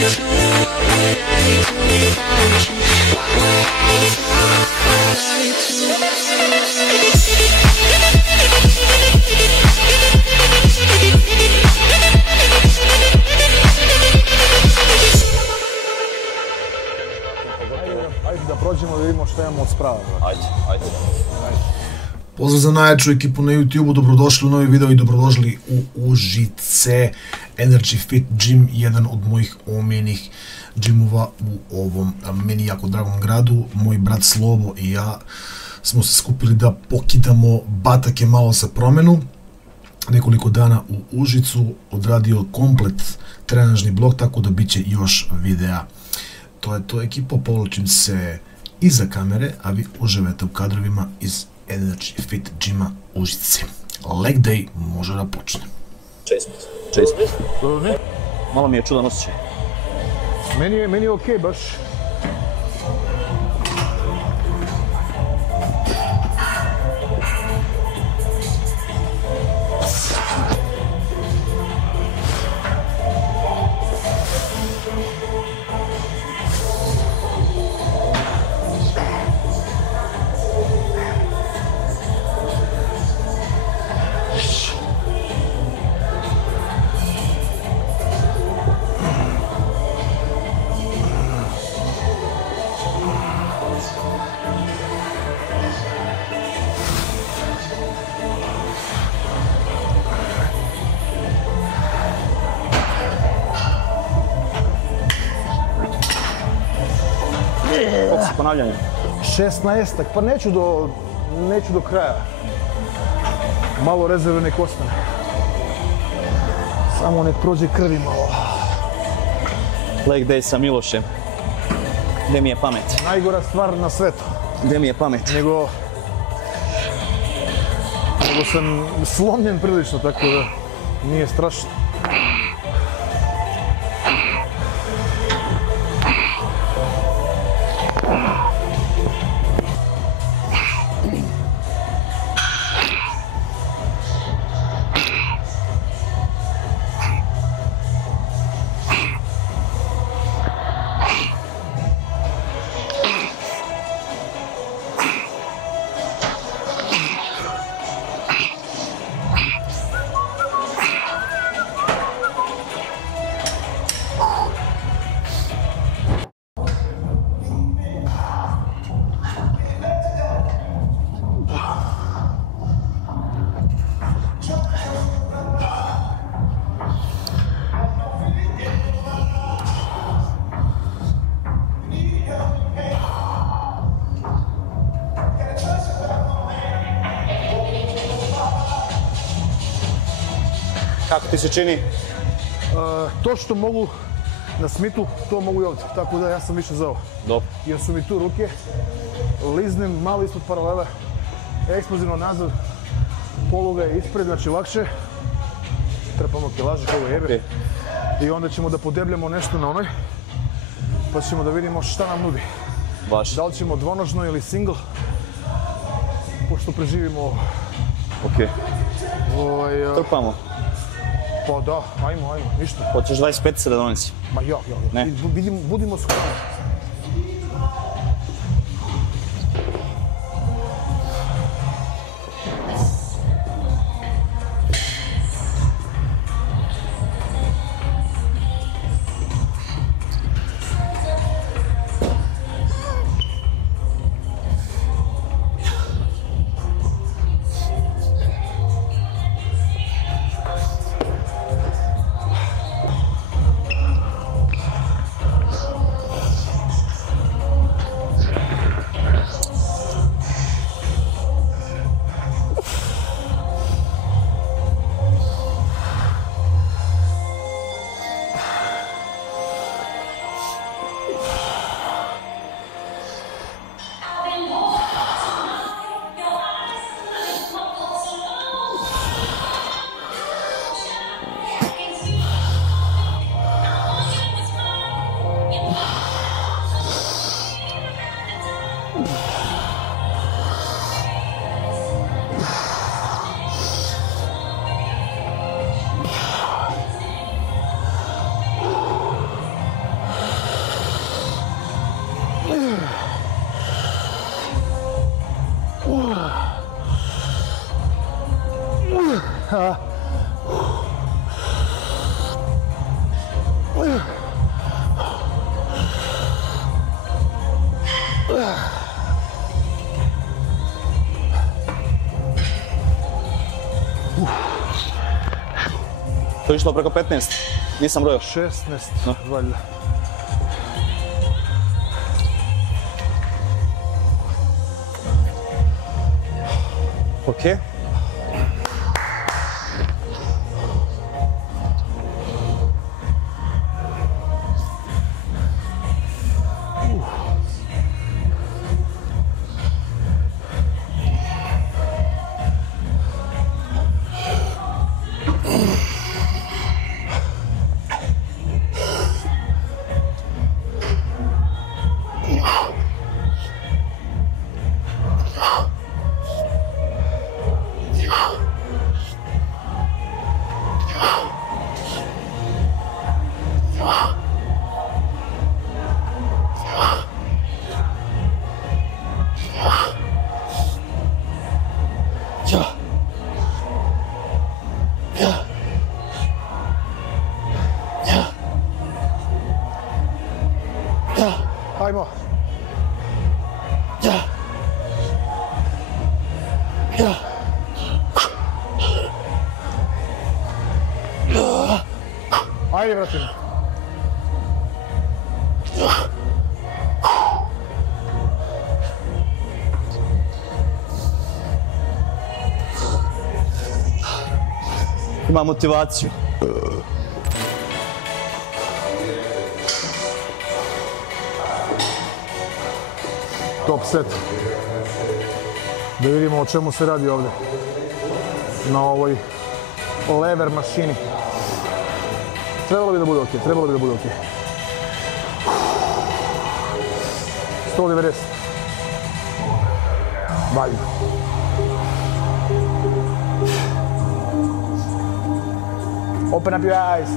Ajde da prođemo da vidimo šta imamo od sprava. Ajde. Pozdrav za najjaču ekipu na YouTube-u, dobrodošli u novi video i dobrodošli u Užice, Energy Fit Gym, jedan od mojih omiljenih džimova u ovom meni jako dragom gradu. Moj brat Slobo i ja smo se skupili da pokidamo batake malo za promenu. Nekoliko dana u Užicu, odradio komplet trenažni blok, tako da bit će još videa. To je to ekipa, povlačim se iza kamere, a vi uživate u kadrovima iz Energy Fit Gyma Užice. Leg day može da počne. Čest. Malo mi je čudan osjećaj. Meni je okej baš. Koliko si ponavljanja? 16-ak, pa neću do kraja. Malo rezerve nek ostane. Samo nek prođe krvi malo. Leg day sa Milošem. Gde mi je pamet? Najgora stvar na svetu. Gde mi je pamet? Nego sam slomljen prilično, tako da nije strašno. Kako ti se čini? To što mogu na Smitu, to mogu i ovdje. Tako da ja sam više za ovo. Dobro. Jer su mi tu ruke, liznem malo ispod paralela, eksplozivno nazad, poluga je ispred, znači lakše. Trpamo kilaže koga jebe. I onda ćemo da podebljamo nešto na onoj, pa ćemo da vidimo šta nam nudi. Baš. Da li ćemo dvonožno ili single, pošto preživimo ovo. Okej. Trpamo. Pa da, ajmo, ništa. Hoćeš 25 se da donesi? Ma ja. Ne. Budimo skromni. To je išlo preko 15, nisam brojao. 16, valjda. Ok. Ajmo. Ajde, vratim. Ima motivaciju. Top set. Da vidimo o čemu se radi ovdje. Na ovoj lever mašini. Trebalo bi da bude ok, trebalo bi da bude ok. 190. Valjda. Open up your eyes.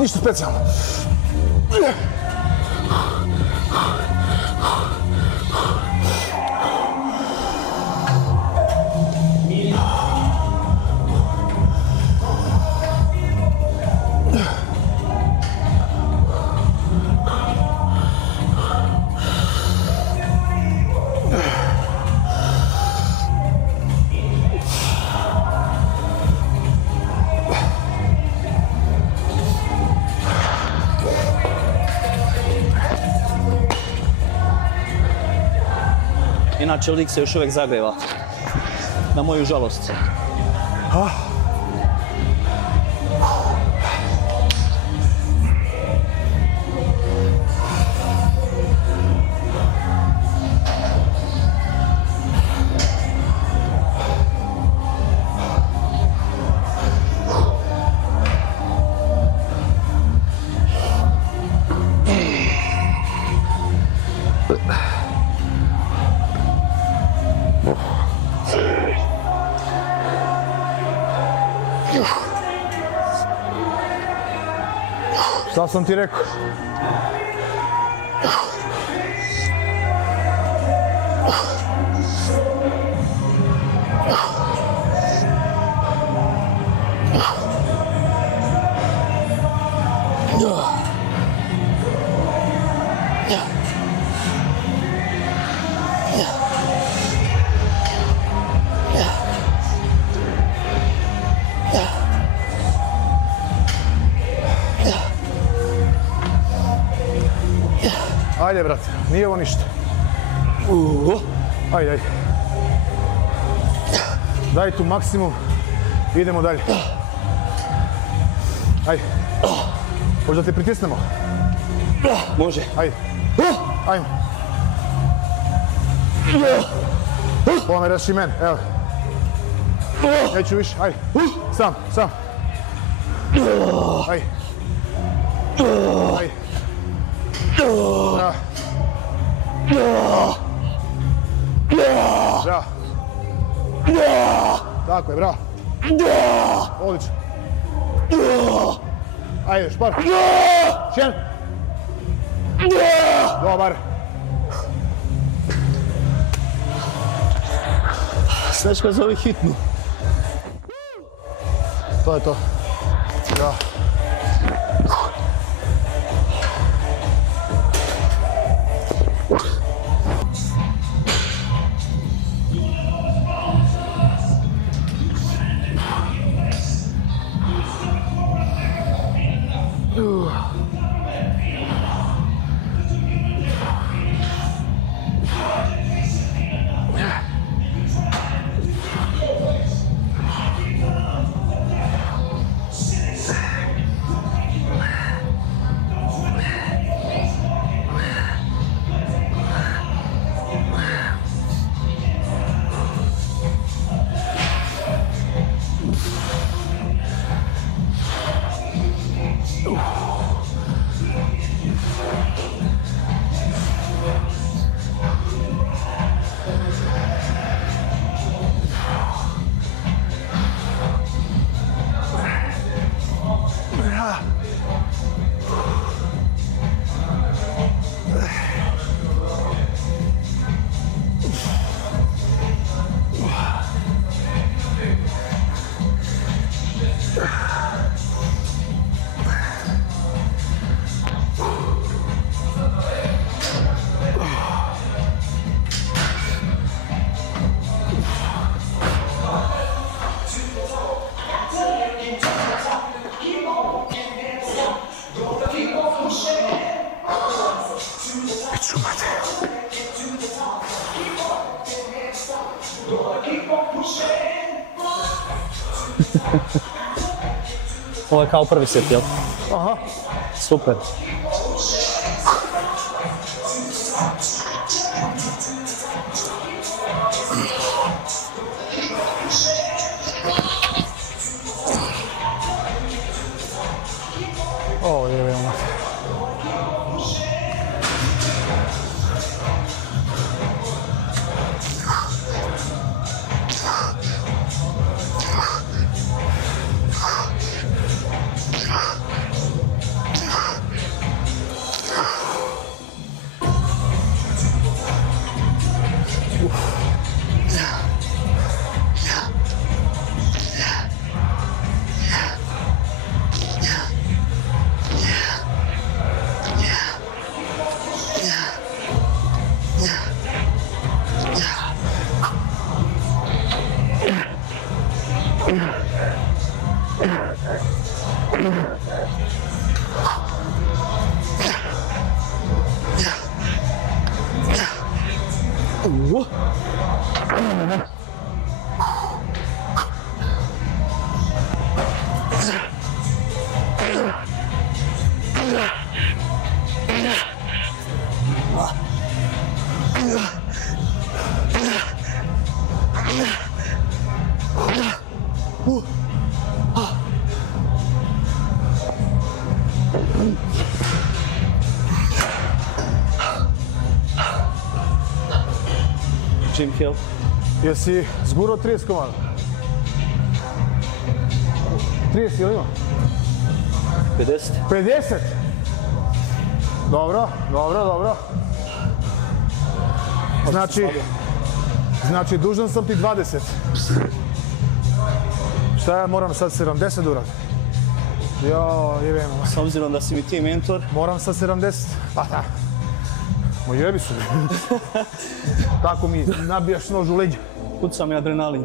Ništa specijalno. Inače, lik se još uvijek zagreva. Na moju žalost. Šta sam ti rekao? Ajde, brate, nije ovo ništa. Ajde, ajde. Daj tu maksimum, idemo dalje. Ajde. Možda te pritisnemo? Može. Ajde. Ajmo. Pomeraš i mene, evo. Neću više, ajde. Sam. Ajde. Ajde. Bravo. Bravo. Tako je, bravo. Odlično. Ajde, špar. Šen. Dobar. Snečka zove hitnu. To je to. Bravo. Ovo je kao prvi set, jel? Aha. Super. Ovo je veoma. Jim Hill. Jesi zgurao 30 komada? 30 ili ima? 50. 50? Dobro, dobro, dobro. Znači, dužan sam ti 20. Šta ja moram sad 70 da uradim? Jo, jebeno. S obzirom da si mi ti mentor. Moram sad 70. Pa da. Ma jebi se. Tako mi nabijaš nož u leđa. Kuca mi adrenalin.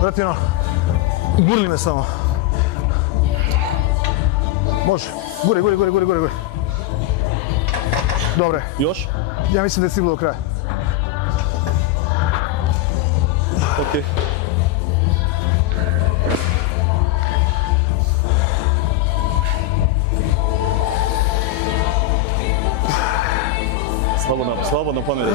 Vratino, gurli me samo. Može, guri. Dobre. Još? Ja mislim da je stiglo do kraja. Okej. Slobodno pomeri.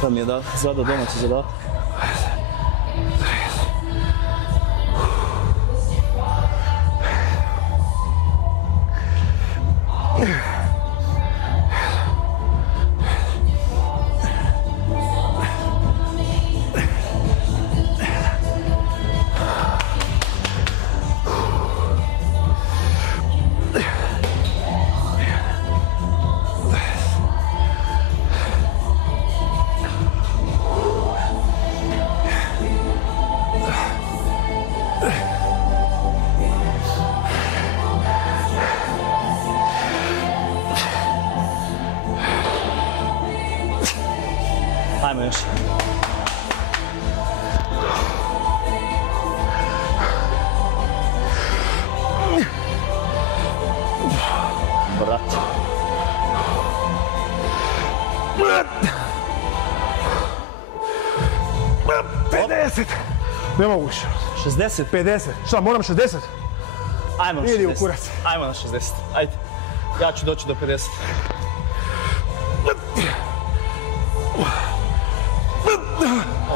Sad mi je zadao domaći zadatak. Ajmo još. Vrat. Ne mogu više. 60? 50. Šta, moram 60? Ajmo na 60. Idi u kurac. Ajmo na 60. Ajde. Ja ću doći do 50.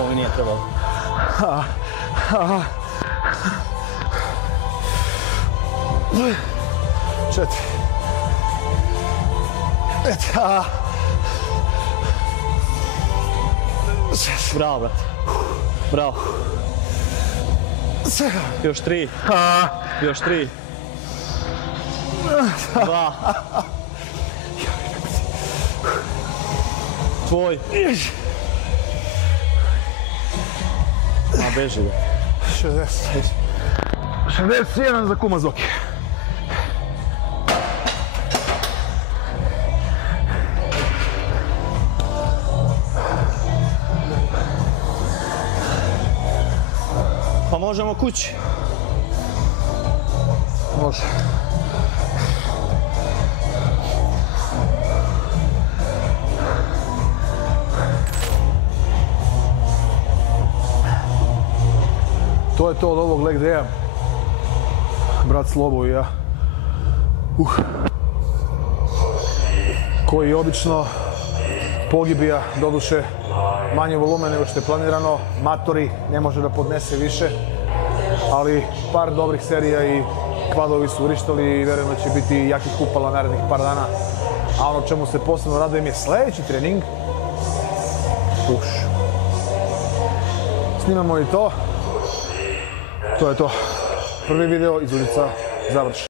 Ovo nije trebalo. 4. 5. Bravo, brate. Bravo. 7. Još 3. Još 3. 2. Tvoj. A beži ga. 60. 61 za kuma Zoki. Pa možemo kući. Može. To je to od ovog leg daya. Brat Slobo i ja. Koji obično pogibija, doduše manje volume nego što je planirano. Matori ne može da podnese više, ali par dobrih serija i kvadovi su vrištali i verujem da će biti jakih upala narednih par dana. A ono čemu se posebno radujem je sljedeći trening. Snimamo i to. To je to. Prvi video iz Užica završen.